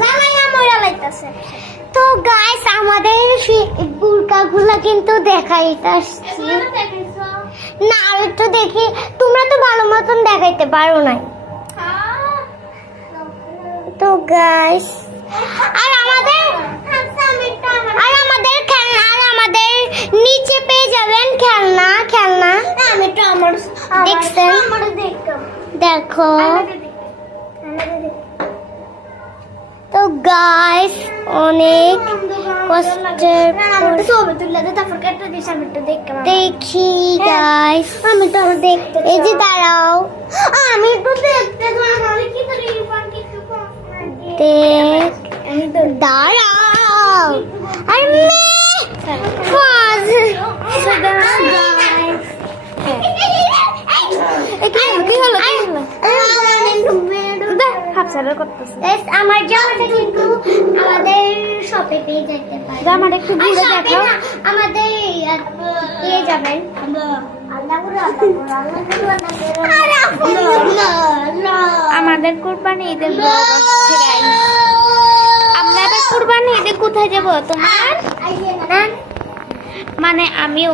জ্বালাইয়া মরা লাইতাছে। তো গাইস আমাদের বুরকাগুলা কিন্তু দেখাইতে আসছি না, আর একটু দেখি। তোমরা তো ভালো মতন দেখাইতে পারো নাই। তো গাইস আর আমাদের খেলনা, আর আমাদের নিচে পেয়ে যাবেন খেলনা। আমি তো আমার দেখছেন, দেখো। তো গাইস অনেক কষ্টের দেখি গাইস, আমি তো দেখতে, এই যে দাঁড়াও, আমি তো দেখতে দাঁড়াও। আর আমার জামাটা কিন্তু আমাদের শপে পেয়ে যেতে পারে। জামাটা একটু ঘুরে দেখো, আমাদের পেয়ে যাবেন। আমাদের কুরবানি ঈদের ব্লগ আসছে গাইস। আমরা এবার কুরবানি ঈদে কোথায় যাব তোমার? মানে আমি